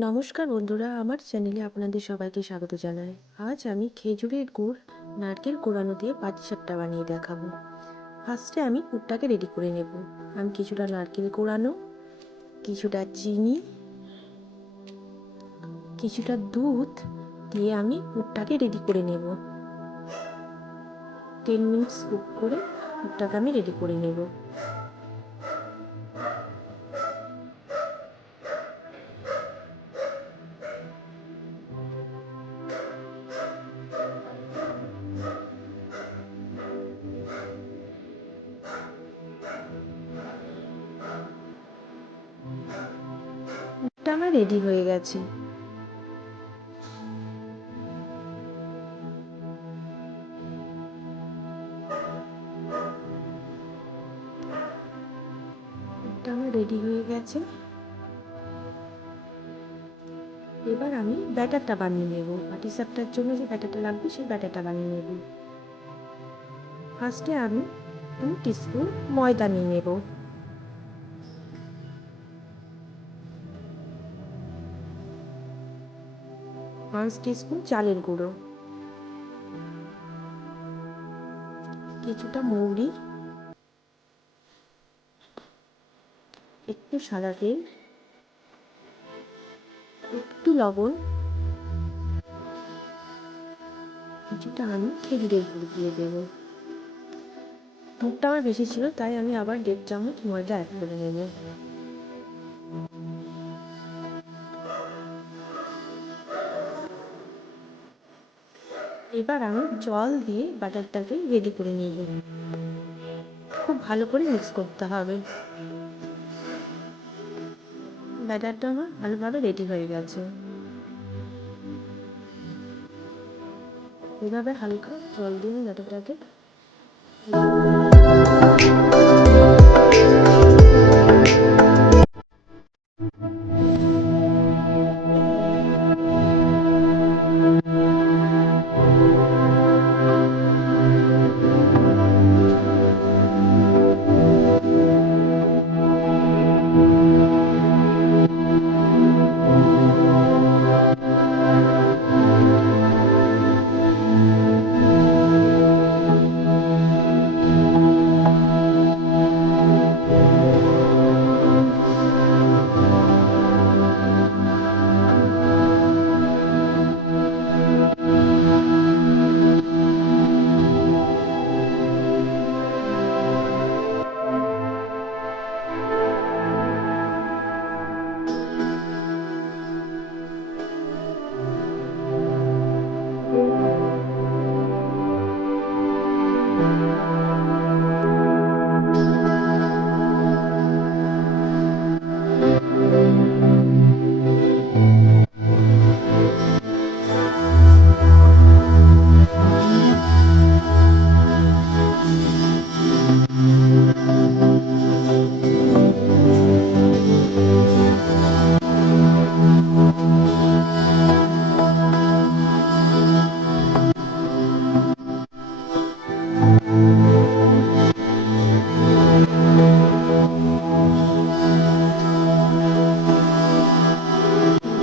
নমস্কার বন্ধুরা, আমার চ্যানেলে আপনাদের সবাইকে স্বাগত জানাই। আজ আমি খেজুরের গুড়, নারকেল কোরানো দিয়ে পাটিসাপটা বানিয়ে দেখাবো। ফার্স্টে আমি গুড়টাকে রেডি করে নেব। আমি কিছুটা নারকেল কোরানো, কিছুটা চিনি, কিছুটা দুধ দিয়ে আমি গুড়টাকে রেডি করে নেব। টেন মিনিটস কুক করে গুড়টাকে আমি রেডি করে নেব। আমার রেডি হয়ে গেছে। আমার রেডি হয়ে গেছে। এবার আমি ব্যাটারটা বানিয়ে নেব। পাটি সাপটার জন্য যে ব্যাটারটা লাগবে, সেই ব্যাটারটা বানিয়ে নেব। ফার্স্টে আমি টু টিস্পুন ময়দা নিয়ে নেব। পাঁচ টিস্পুন চালের গুঁড়ো। কিছুটা মৌরি। একটু সাদা তেল। একটু লবণ। কিছুটা আমি খেজুরের গুঁড়ো দিয়ে দেবো। দুধটা আমার বেশি ছিল, তাই আমি আবার দেড় চামচ ময়দা অ্যাড করে নেব। এবার আমি জল দিয়ে বাটারটাকে রেডি করে নিয়ে খুব ভালো করে মিক্স করতে হবে। ব্যাটারটা আমার ভালোভাবে রেডি হয়ে গেছে। এভাবে হালকা জল দিয়ে ব্যাটারটাকে